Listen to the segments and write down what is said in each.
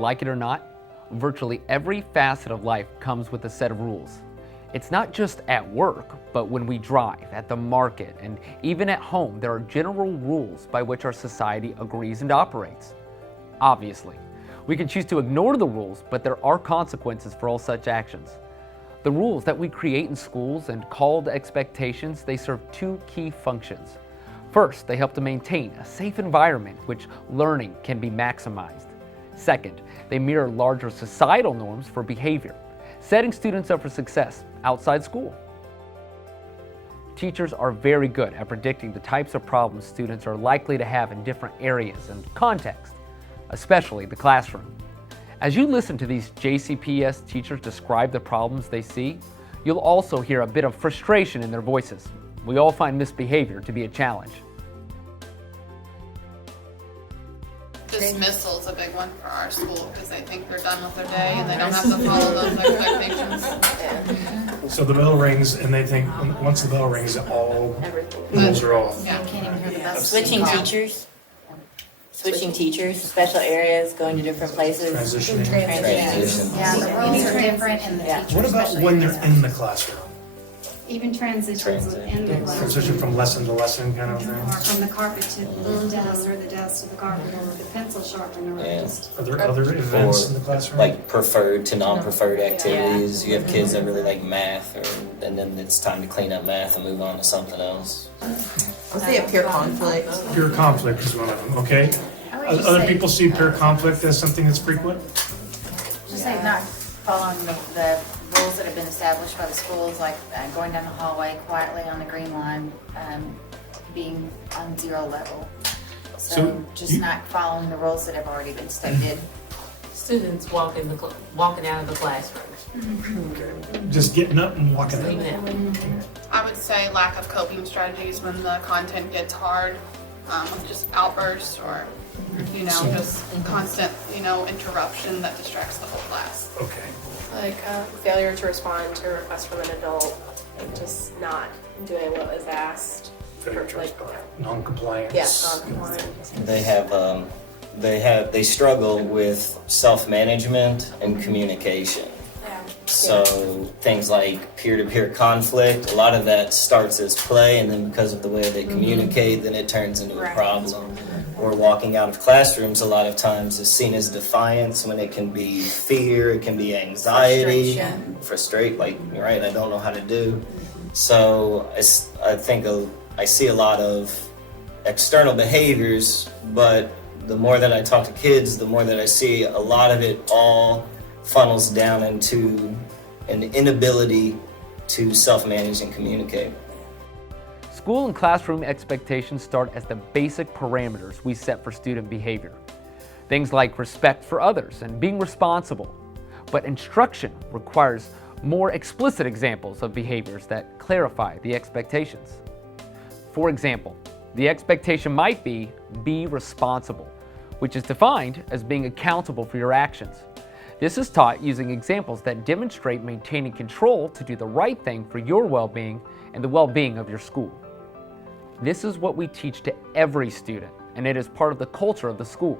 Like it or not, virtually every facet of life comes with a set of rules. It's not just at work, but when we drive, at the market, and even at home, there are general rules by which our society agrees and operates. Obviously, we can choose to ignore the rules, but there are consequences for all such actions. The rules that we create in schools and called expectations, they serve two key functions. First, they help to maintain a safe environment which learning can be maximized. Second, they mirror larger societal norms for behavior, setting students up for success outside school. Teachers are very good at predicting the types of problems students are likely to have in different areas and contexts, especially the classroom. As you listen to these JCPS teachers describe the problems they see, you'll also hear a bit of frustration in their voices. We all find misbehavior to be a challenge. Dismissal is a big one for our school because they think they're done with their day and they don't have to follow those expectations. So the bell rings and they think once the bell rings, all rules are off. Yeah. Can't even hear the bell. Switching teachers, special areas, going to different places. Transitioning. Transition. Yeah, the rules are different and the teachers. What about when they're in the classroom? Even transitions within the classroom. Transition from lesson to lesson kind of thing? Or from the carpet to the desk, or the desk to the carpet, or the pencil sharpener, or just. Are there other events in the classroom? Like preferred to non-preferred activities. You have kids that really like math, and then it's time to clean up math and move on to something else. I'll say a peer conflict. Pure conflict is one of them, okay? I would just Other say- people see pure conflict as something that's frequent? Just say not following the rules that have been established by the schools, like going down the hallway quietly on the green line, being on zero level. So just not following the rules that have already been stated. Students walking out of the classroom. Just getting up and walking Leaving out? it. I would say lack of coping strategies when the content gets hard, just outbursts or, just constant, interruption that distracts the whole class. Okay. Like failure to respond to a request from an adult and just not doing what was asked. Failure to respond. Non-compliance. Yes, non-compliant. They struggle with self-management and communication. So things like peer-to-peer conflict, a lot of that starts as play, and then because of the way they communicate, then it turns into a problem. Or walking out of classrooms a lot of times is seen as defiance when it can be fear, it can be anxiety, frustrate, like, you're right, I don't know how to do. So I think I see a lot of external behaviors, but the more that I talk to kids, the more that I see a lot of it all funnels down into an inability to self-manage and communicate. School and classroom expectations start as the basic parameters we set for student behavior. Things like respect for others and being responsible. But instruction requires more explicit examples of behaviors that clarify the expectations. For example, the expectation might be responsible, which is defined as being accountable for your actions. This is taught using examples that demonstrate maintaining control to do the right thing for your well-being and the well-being of your school. This is what we teach to every student, and it is part of the culture of the school.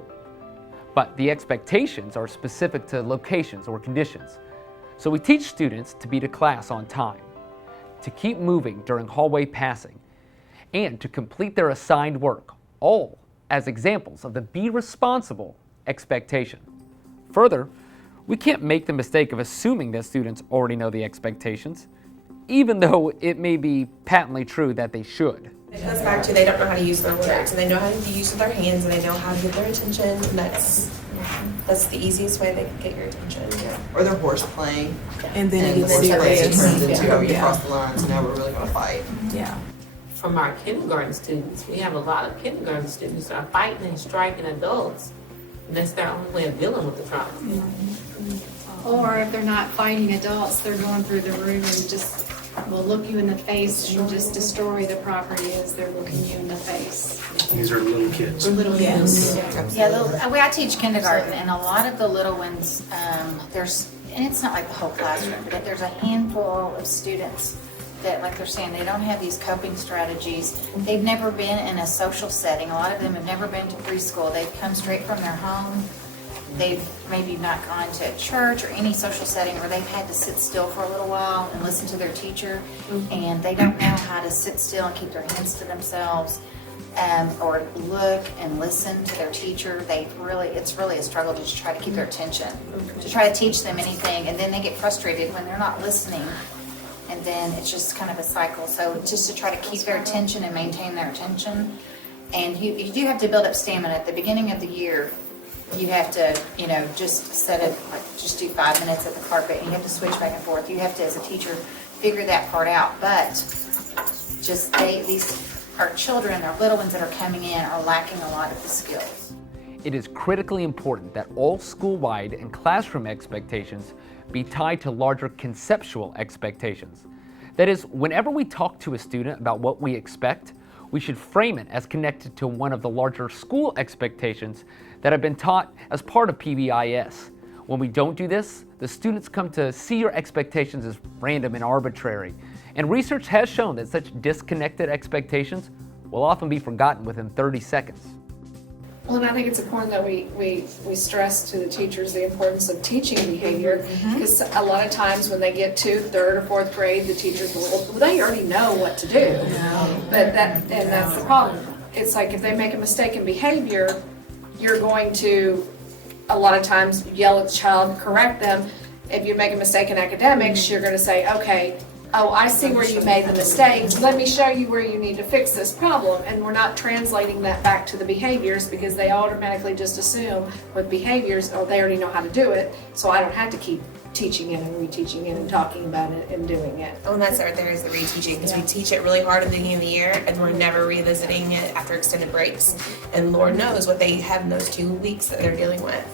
But the expectations are specific to locations or conditions. So we teach students to be to class on time, to keep moving during hallway passing, and to complete their assigned work, all as examples of the be responsible expectation. Further, we can't make the mistake of assuming that students already know the expectations, even though it may be patently true that they should. It goes back to they don't know how to use their words, and they know how to use their hands, and they know how to get their attention, and that's the easiest way they can get your attention. Yeah. Or they're horse playing. And then it gets serious. turns into, oh, you crossed the lines, and now we're really going to fight. Yeah. From our kindergarten students, we have a lot of kindergarten students that are fighting and striking adults. And that's their only way of dealing with the trauma. Or if they're not fighting adults, they're going through the room and just will look you in the face and just destroy the property as they're looking you in the face. These are little kids. Little kids. I teach kindergarten, and a lot of the little ones, and it's not like the whole classroom, but there's a handful of students that, like they're saying, they don't have these coping strategies. They've never been in a social setting. A lot of them have never been to preschool. They've come straight from their home. they've maybe not gone to church or any social setting where they've had to sit still for a little while and listen to their teacher, and they don't know how to sit still and keep their hands to themselves, or look and listen to their teacher. It's really a struggle to just try to keep their attention, to try to teach them anything, and then they get frustrated when they're not listening, and then it's just kind of a cycle. So just to try to keep their attention and maintain their attention, and you do have to build up stamina at the beginning of the year. You have to, just set it, just do 5 minutes at the carpet, and you have to switch back and forth. You have to, as a teacher, figure that part out. But just our children, our little ones that are coming in, are lacking a lot of the skills. It is critically important that all school-wide and classroom expectations be tied to larger conceptual expectations. That is, whenever we talk to a student about what we expect, we should frame it as connected to one of the larger school expectations that have been taught as part of PBIS. When we don't do this, the students come to see your expectations as random and arbitrary. And research has shown that such disconnected expectations will often be forgotten within 30 seconds. Well, and I think it's important that we stress to the teachers the importance of teaching behavior, because a lot of times when they get to 3rd or 4th grade, the teachers will, they already know what to do. But that's the problem. It's like if they make a mistake in behavior, you're going to, a lot of times, yell at the child, correct them. If you make a mistake in academics, you're going to say, okay, oh, I see where you made the mistake. Let me show you where you need to fix this problem. And we're not translating that back to the behaviors, because they automatically just assume with behaviors, oh, they already know how to do it, so I don't have to keep teaching it and reteaching it and talking about it and doing it. Oh, and that's right there is the reteaching, because we teach it really hard at the beginning of the year, and we're never revisiting it after extended breaks. And Lord knows what they have in those 2 weeks that they're dealing with.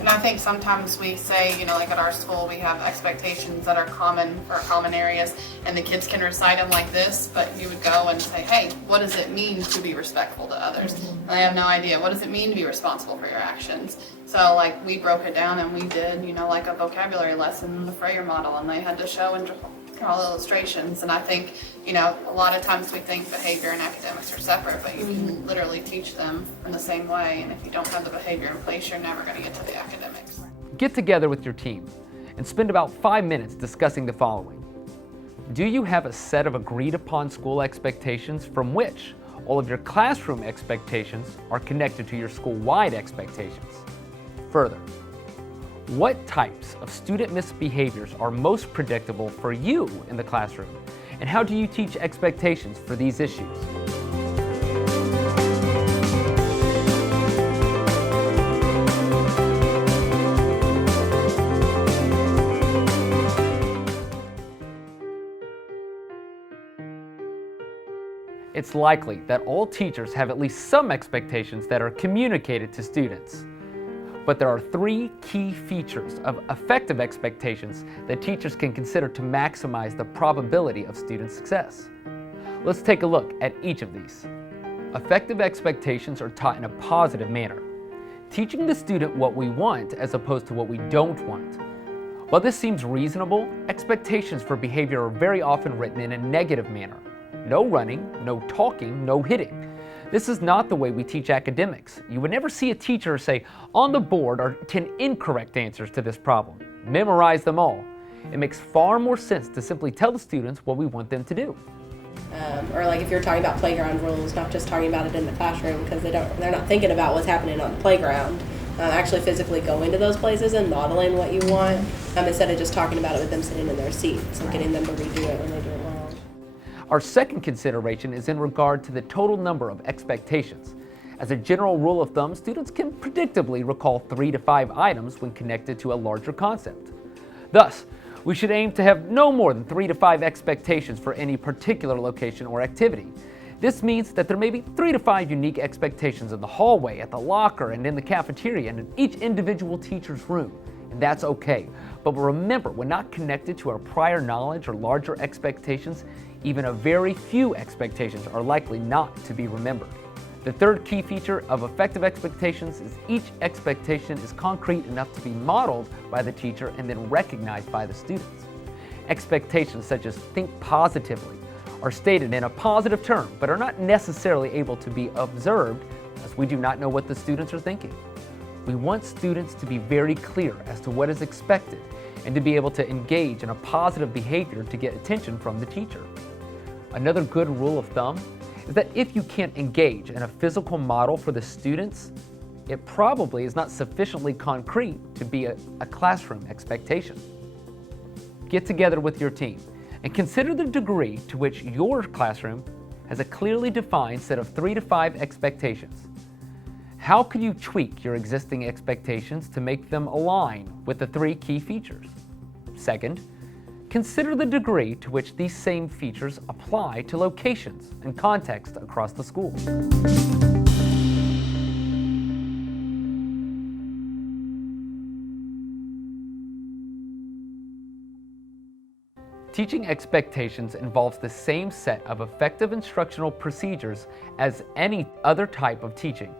And I think sometimes we say, like at our school, we have expectations that are common for common areas, and the kids can recite them like this, but you would go and say, hey, what does it mean to be respectful to others? And they have no idea. What does it mean to be responsible for your actions? So like we broke it down and we did, like a vocabulary lesson in the Freyer model, and they had to show and draw illustrations. And I think, a lot of times we think behavior and academics are separate, but you can literally teach them in the same way. And if you don't have the behavior in place, you're never going to get to the academics. Get together with your team and spend about 5 minutes discussing the following. Do you have a set of agreed upon school expectations from which all of your classroom expectations are connected to your school-wide expectations? Further, what types of student misbehaviors are most predictable for you in the classroom, and how do you teach expectations for these issues? It's likely that all teachers have at least some expectations that are communicated to students. But there are 3 key features of effective expectations that teachers can consider to maximize the probability of student success. Let's take a look at each of these. Effective expectations are taught in a positive manner, teaching the student what we want as opposed to what we don't want. While this seems reasonable, expectations for behavior are very often written in a negative manner. No running, no talking, no hitting. This is not the way we teach academics. You would never see a teacher say, on the board are 10 incorrect answers to this problem. Memorize them all. It makes far more sense to simply tell the students what we want them to do. Or like if you're talking about playground rules, not just talking about it in the classroom, because they're not thinking about what's happening on the playground. Actually physically going to those places and modeling what you want, instead of just talking about it with them sitting in their seats and getting them to redo it when they do it wrong. Our second consideration is in regard to the total number of expectations. As a general rule of thumb, students can predictably recall 3 to 5 items when connected to a larger concept. Thus, we should aim to have no more than 3 to 5 expectations for any particular location or activity. This means that there may be 3 to 5 unique expectations in the hallway, at the locker, and in the cafeteria, and in each individual teacher's room. And that's okay. But remember, when not connected to our prior knowledge or larger expectations, even a very few expectations are likely not to be remembered. The third key feature of effective expectations is each expectation is concrete enough to be modeled by the teacher and then recognized by the students. Expectations such as think positively are stated in a positive term, but are not necessarily able to be observed as we do not know what the students are thinking. We want students to be very clear as to what is expected and to be able to engage in a positive behavior to get attention from the teacher. Another good rule of thumb is that if you can't engage in a physical model for the students, it probably is not sufficiently concrete to be a classroom expectation. Get together with your team and consider the degree to which your classroom has a clearly defined set of 3 to 5 expectations. How could you tweak your existing expectations to make them align with the 3 key features? Second, consider the degree to which these same features apply to locations and context across the school. Teaching expectations involves the same set of effective instructional procedures as any other type of teaching.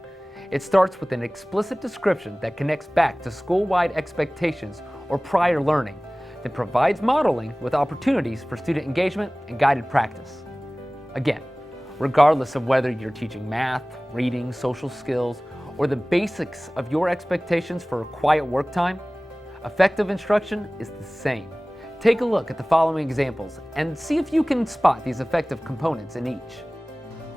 It starts with an explicit description that connects back to school-wide expectations or prior learning, that provides modeling with opportunities for student engagement and guided practice. Again, regardless of whether you're teaching math, reading, social skills, or the basics of your expectations for quiet work time, effective instruction is the same. Take a look at the following examples and see if you can spot these effective components in each.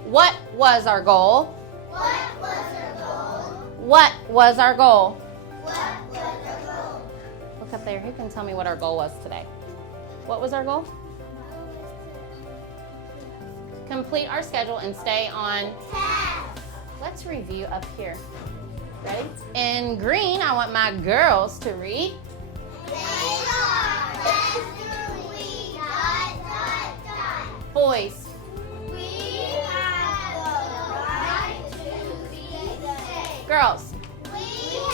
What was our goal? What was our goal? What was our goal? What was our goal? Look up there. Who can tell me what our goal was today? What was our goal? Complete our schedule and stay on task. Let's review up here. Ready? In green, I want my girls to read. Boys. We have the right to be safe. Girls. We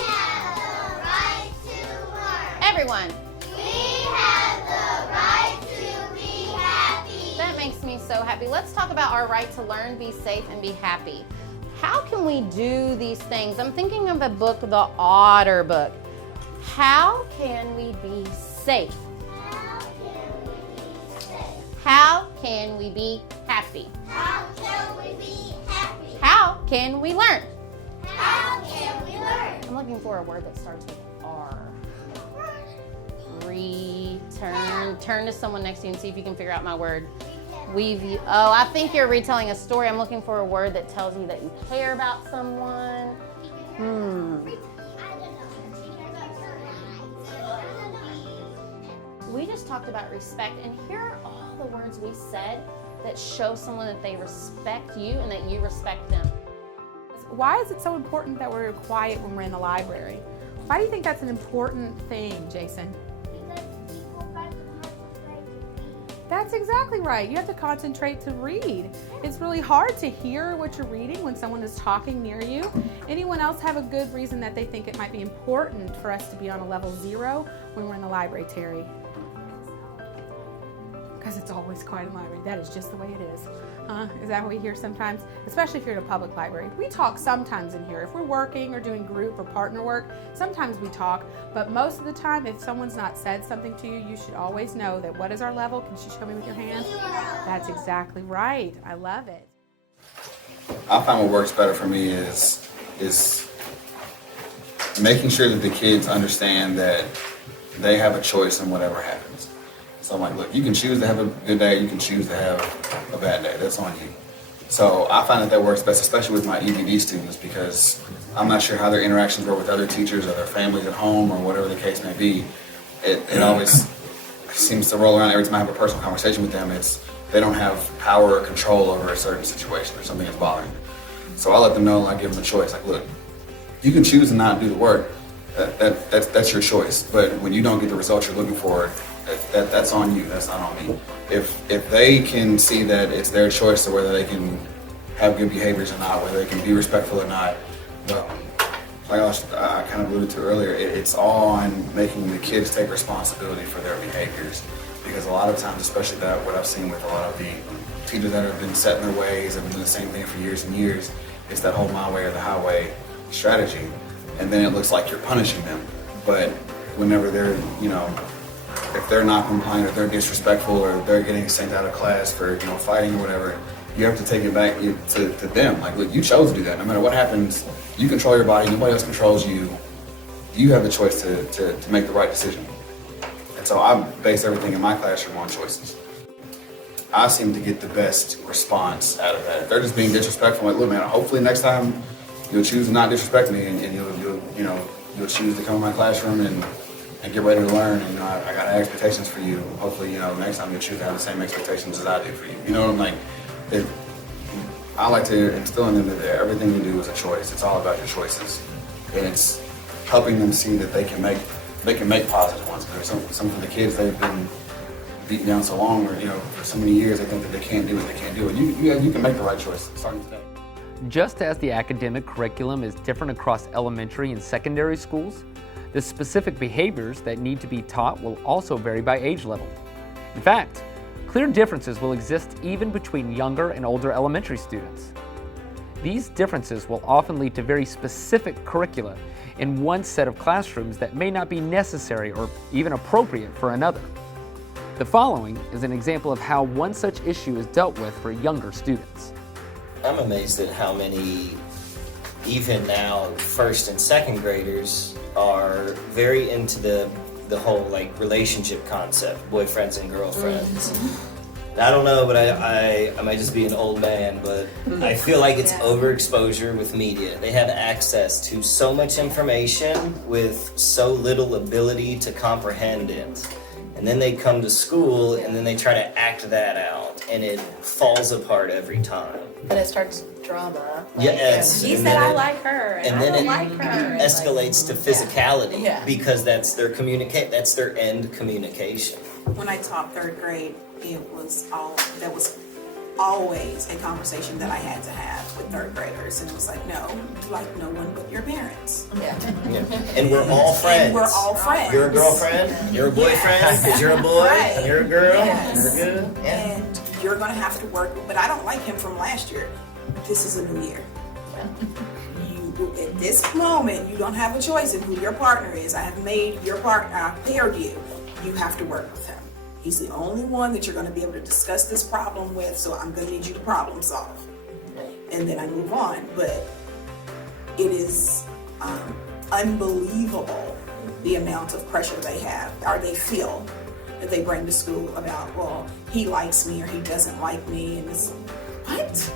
have the right to learn. Everyone. We have the right to be happy. That makes me so happy. Let's talk about our right to learn, be safe, and be happy. How can we do these things? I'm thinking of a book, The Otter Book. How can we be safe? How can we be safe? How can we be happy? How can we be happy? How can we learn? How can we learn? I'm looking for a word that starts with R. Return. Turn to someone next to you and see if you can figure out my word. Oh, I think you're retelling a story. I'm looking for a word that tells you that you care about someone. We just talked about respect, and here are all the words we said that show someone that they respect you and that you respect them. Why is it so important that we're quiet when we're in the library? Why do you think that's an important thing, Jason? Because people concentrate to read. That's exactly right. You have to concentrate to read. It's really hard to hear what you're reading when someone is talking near you. Anyone else have a good reason that they think it might be important for us to be on a level 0 when we're in the library, Terry? Because it's always quiet in the library. That is just the way it is. Is that what we hear sometimes? Especially if you're in a public library. We talk sometimes in here. If we're working or doing group or partner work, sometimes we talk. But most of the time, if someone's not said something to you, you should always know that what is our level? Can you show me with your hand? That's exactly right. I love it. I find what works better for me is making sure that the kids understand that they have a choice in whatever happens. So I'm like, look, you can choose to have a good day, you can choose to have a bad day. That's on you. So I find that works best, especially with my EBD students, because I'm not sure how their interactions were with other teachers or their families at home or whatever the case may be. It always seems to roll around every time I have a personal conversation with them. They don't have power or control over a certain situation or something that's bothering them. So I let them know, I give them a choice. Like, look, you can choose to not do the work. That's your choice. But when you don't get the results you're looking for, that's on you. That's not on me. If they can see that it's their choice to whether they can have good behaviors or not, whether they can be respectful or not, like I kind of alluded to earlier, it's all on making the kids take responsibility for their behaviors. Because a lot of times, especially what I've seen with a lot of the teachers that have been set in their ways, have been doing the same thing for years and years, it's that whole my way or the highway strategy. And then it looks like you're punishing them. But whenever they're, if they're not compliant, or they're disrespectful, or they're getting sent out of class for fighting or whatever, you have to take it back to them. Like, look, you chose to do that. No matter what happens, you control your body. Nobody else controls you. You have the choice to make the right decision. And so I base everything in my classroom on choices. I seem to get the best response out of that. If they're just being disrespectful, like, look, man, hopefully next time you'll choose to not disrespect me, and you'll choose to come to my classroom and get ready to learn. And I got expectations for you. Hopefully, next time you'll choose to have the same expectations as I do for you. You know what I'm like? I like to instill in them that everything you do is a choice. It's all about your choices, and it's helping them see that they can make positive ones. Because some of the kids, they've been beaten down so long, or for so many years, they think that they can't do it. They can't do it. You can make the right choice starting today. Just as the academic curriculum is different across elementary and secondary schools, the specific behaviors that need to be taught will also vary by age level. In fact, clear differences will exist even between younger and older elementary students. These differences will often lead to very specific curricula in one set of classrooms that may not be necessary or even appropriate for another. The following is an example of how one such issue is dealt with for younger students. I'm amazed at how many, even now, first and second graders are very into the whole relationship concept, boyfriends and girlfriends. And I don't know, but I might just be an old man, but I feel like it's overexposure with media. They have access to so much information with so little ability to comprehend it. And then they come to school and then they try to act that out, and it falls apart every time. And it starts drama. Yes. He said I like her, and I don't like her. Escalates to physicality because that's their that's their end communication. When I taught third grade, that was always a conversation that I had to have with third graders, and it was like, no, you like no one but your parents. Yeah. And we're all friends. And we're all friends. You're a girlfriend, you're a boyfriend, because you're a boy, and you're a girl, and you're good. Yeah. And you're gonna have to work, but I don't like him from last year. This is a new year. At this moment, you don't have a choice in who your partner is. I have made your partner, I've paired you. You have to work with him. He's the only one that you're going to be able to discuss this problem with, so I'm going to need you to problem solve. And then I move on. But it is unbelievable the amount of pressure they have, or they feel, that they bring to school about, well, he likes me or he doesn't like me. And it's, what?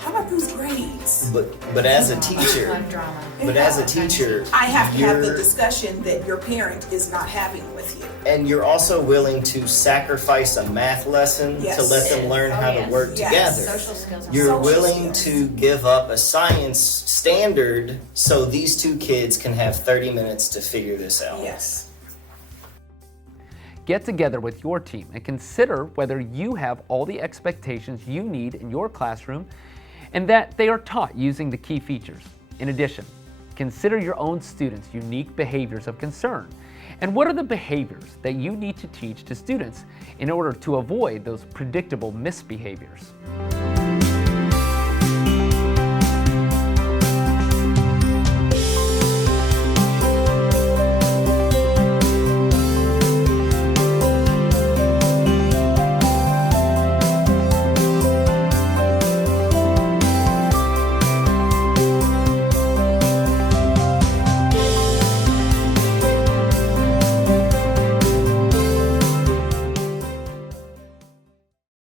How about those grades? But as a teacher, I have to have the discussion that your parent is not having with you. And you're also willing to sacrifice a math lesson to let them learn how to work together. Social skills. You're willing to give up a science standard so these two kids can have 30 minutes to figure this out. Yes. Get together with your team and consider whether you have all the expectations you need in your classroom and that they are taught using the key features. In addition, consider your own students' unique behaviors of concern and what are the behaviors that you need to teach to students in order to avoid those predictable misbehaviors.